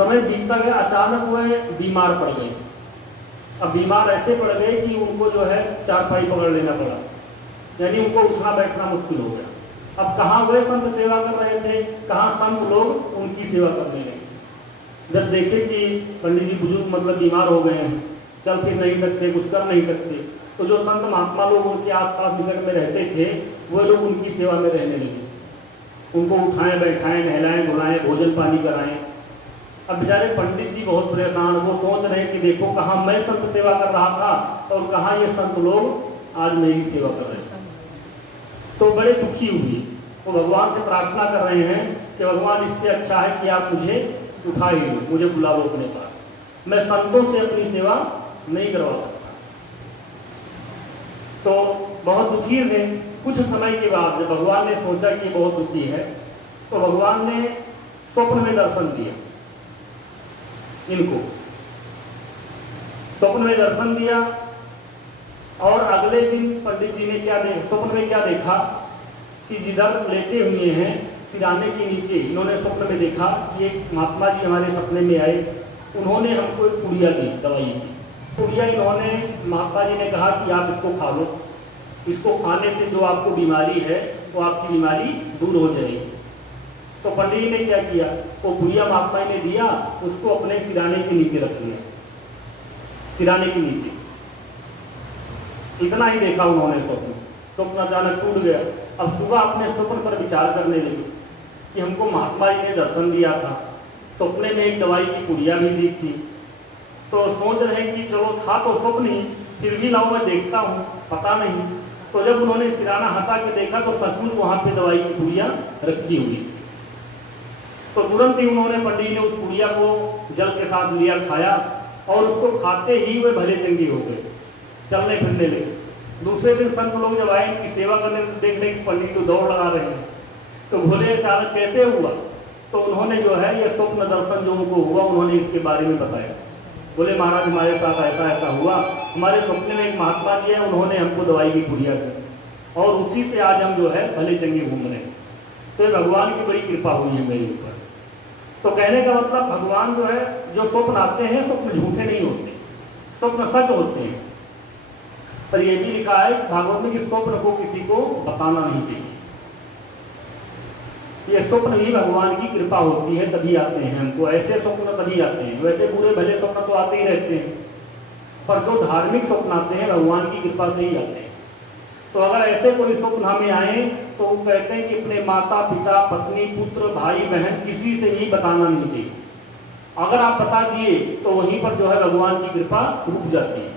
समय बीतता गया, अचानक वह बीमार पड़ गए। अब बीमार ऐसे पड़ गए कि उनको जो है चारपाई पकड़ लेना पड़ा, यानी उनको उठना बैठना मुश्किल हो गया। अब कहाँ वे संत सेवा कर रहे थे, कहाँ संत लोग उनकी सेवा करने लगे। जब देखे कि पंडित जी बुजुर्ग मतलब बीमार हो गए हैं, चल फिर नहीं सकते, कुछ कर नहीं सकते, तो जो संत महात्मा लोग उनके आसपास निकट में रहते थे वो लोग उनकी सेवा में रहने लगे। उनको उठाएं बैठाएं, नहलाएं धुलाएं, भोजन पानी कराएं। अब बेचारे पंडित जी बहुत परेशान, वो सोच रहे हैं कि देखो कहाँ मैं संत सेवा कर रहा था और कहाँ ये संत लोग आज मेरी सेवा कर रहे हैं। तो बड़े दुखी हुए, वो भगवान से प्रार्थना कर रहे हैं कि भगवान इससे अच्छा है कि आप मुझे उठा ही लो, मुझे बुला लो अपने पास, मैं संतों से अपनी सेवा नहीं करवा सकता। तो बहुत दुखी थे। कुछ समय के बाद जब भगवान ने सोचा कि बहुत दुखी है, तो भगवान ने स्वप्न में दर्शन दिया इनको, स्वप्न में दर्शन दिया। और अगले दिन पंडित जी ने स्वप्न में क्या देखा कि जिधर लेटे हुए हैं सिराने के नीचे, इन्होंने स्वप्न में देखा कि एक महात्मा जी हमारे सपने में आए, उन्होंने हमको एक पुड़िया दी, दवाई की पुड़िया। इन्होंने महात्मा जी ने कहा कि आप इसको खा लो, इसको खाने से जो आपको बीमारी है वो आपकी बीमारी दूर हो जाएगी। तो पंडित जी ने क्या किया, वो पुड़िया महात्मा जी ने दिया, उसको अपने सिराने के नीचे रख दिया, सिराने के नीचे। इतना ही देखा उन्होंने स्वप्न, स्वप्न अचानक टूट गया। अब सुबह अपने स्वप्न पर विचार करने लगे कि हमको महात्मा जी ने दर्शन दिया था, सपने में एक दवाई की पुड़िया भी दी थी, तो सोच रहे हैं कि चलो था तो स्वप्न ही, फिर भी लाओ मैं देखता हूँ, पता नहीं। तो जब उन्होंने सिराना हटा के देखा तो सचमुच वहाँ पे दवाई की पुड़िया रखी हुई थी। तो तुरंत ही उन्होंने पंडित जी ने उस पुड़िया को जल के साथ लिया, खाया, और उसको खाते ही वे भले चंगे हो गए, चलने फिरने लगे। दूसरे दिन संत लोग जब आए इनकी सेवा करने, देखने की पंडित को दौड़ लगा रहे हैं, तो बोले अचानक कैसे हुआ। तो उन्होंने जो है ये स्वप्न दर्शन जो उनको हुआ, उन्होंने इसके बारे में बताया। बोले महाराज हमारे साथ ऐसा ऐसा हुआ, हमारे स्वप्न में एक महात्मा जी है, उन्होंने हमको दवाई की पुड़िया दी और उसी से आज हम जो है भले चंगे घूम रहे हैं। तो ये भगवान की बड़ी कृपा हुई है मेरे ऊपर। तो कहने का मतलब भगवान जो है, जो स्वप्न आते हैं स्वप्न झूठे नहीं होते, स्वप्न सच होते हैं। पर यह भी लिखा है भागवत में कि स्वप्न को किसी को बताना नहीं चाहिए। ये स्वप्न भी भगवान की कृपा होती है तभी आते हैं हमको, ऐसे स्वप्न तभी आते हैं। वैसे बुरे भले स्वप्न तो आते ही रहते हैं, पर जो धार्मिक स्वप्न आते हैं भगवान की कृपा से ही आते हैं। तो अगर ऐसे कोई स्वप्न हमें आए तो वो कहते हैं कि अपने माता पिता पत्नी पुत्र भाई बहन किसी से भी बताना नहीं चाहिए। अगर आप बता दिए तो वहीं पर जो है भगवान की कृपा रुक जाती है।